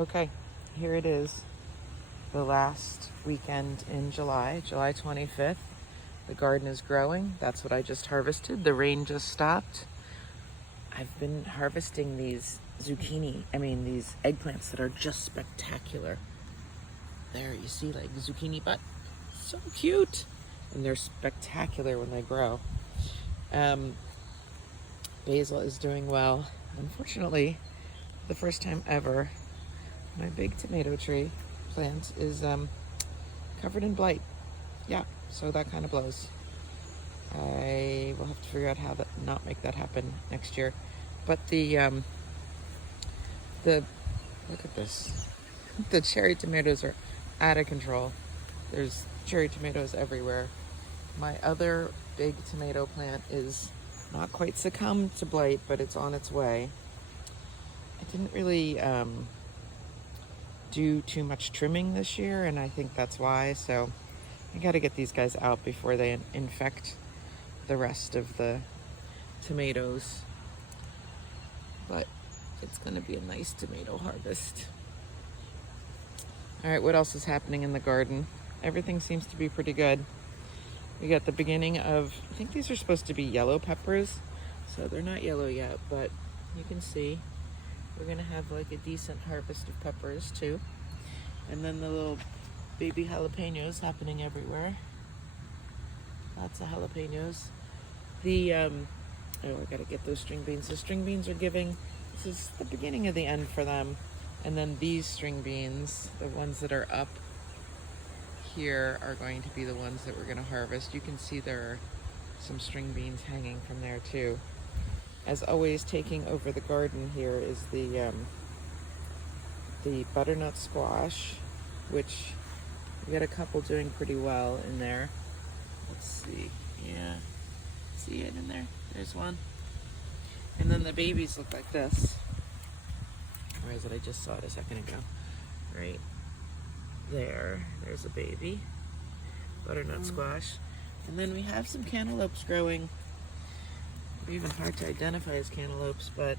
Okay, here it is. The last weekend in July, July 25th. The garden is growing. That's what I just harvested. The rain just stopped. I've been harvesting these these eggplants that are just spectacular. There, you see, like zucchini butt. So cute. And they're spectacular when they grow. Basil is doing well. Unfortunately, the first time ever, my big tomato tree plant is covered in blight. Yeah, so that kind of blows. I will have to figure out how to not make that happen next year. But the look at this. The cherry tomatoes are out of control. There's cherry tomatoes everywhere. My other big tomato plant is not quite succumbed to blight, but it's on its way. I didn't really do too much trimming this year, and I think that's why. So I got to get these guys out before they infect the rest of the tomatoes. But it's going to be a nice tomato harvest. All right, what else is happening in the garden? Everything seems to be pretty good. We got the beginning of, I think these are supposed to be yellow peppers. So they're not yellow yet, but you can see we're going to have like a decent harvest of peppers too. And then the little baby jalapenos happening everywhere. Lots of jalapenos. I gotta get those string beans. The string beans are this is the beginning of the end for them. And then these string beans, the ones that are up here, are going to be the ones that we're gonna harvest. You can see there are some string beans hanging from there too. As always, taking over the garden here is the butternut squash, which we got a couple doing pretty well in there. Let's see, yeah, see it in there? There's one. And then the babies look like this. Or is it? I just saw it a second ago. Right there. There's a baby. Butternut squash. And then we have some cantaloupes growing. They're even hard to identify as cantaloupes, but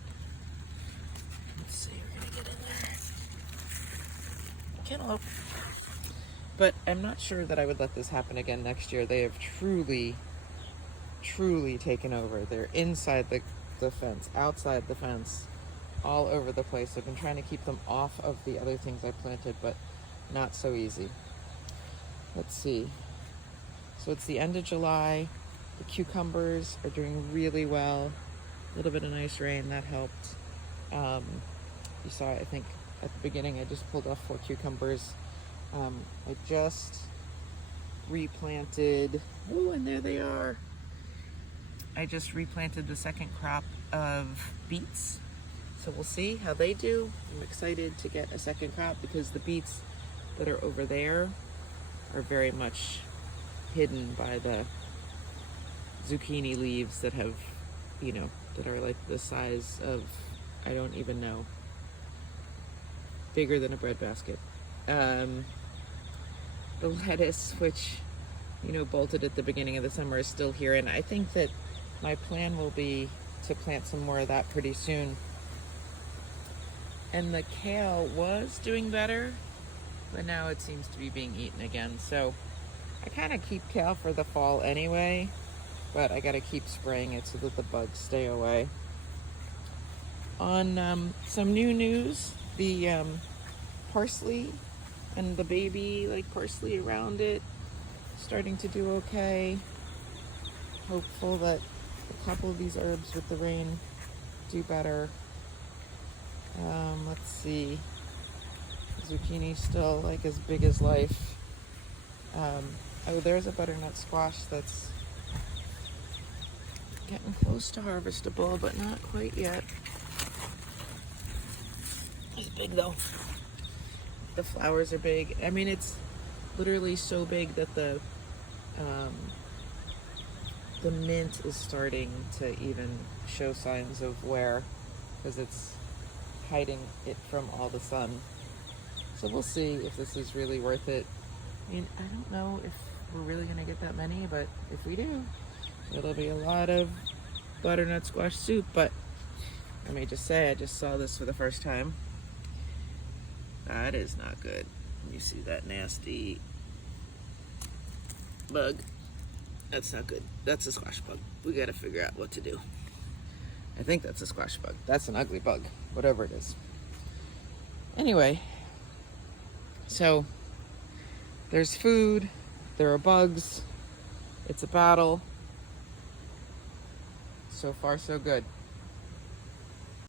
let's see. We're going to get in there. Cantaloupe. But I'm not sure that I would let this happen again next year. They have truly taken over. They're inside the fence, outside the fence, all over the place. I've been trying to keep them off of the other things I planted, but not so easy. Let's see. So it's the end of July. The cucumbers are doing really well. A little bit of nice rain, that helped. You saw, I think, at the beginning, I just pulled off 4 cucumbers. I just replanted, and there they are. I just replanted the second crop of beets. So we'll see how they do. I'm excited to get a second crop because the beets that are over there are very much hidden by the zucchini leaves that have, that are like the size of, I don't even know, bigger than a breadbasket. The lettuce, which, bolted at the beginning of the summer, is still here. And I think that my plan will be to plant some more of that pretty soon. And the kale was doing better, but now it seems to be being eaten again. So I kind of keep kale for the fall anyway, but I got to keep spraying it so that the bugs stay away. On some new news, the parsley and the baby parsley around it starting to do okay. Hopeful that a couple of these herbs with the rain do better. Let's see. Zucchini still as big as life. There's a butternut squash that's getting close to harvestable, but not quite yet. It's big though. The flowers are big. I mean, it's literally so big that the mint is starting to even show signs of wear because it's hiding it from all the sun. So we'll see if this is really worth it. I mean, I don't know if we're really going to get that many, but if we do, it'll be a lot of butternut squash soup. But I may just say, I just saw this for the first time. That is not good. You see that nasty bug? That's not good. That's a squash bug. We gotta figure out what to do. I think that's a squash bug. That's an ugly bug, whatever it is. Anyway, so there's food, there are bugs, it's a battle. So far, so good.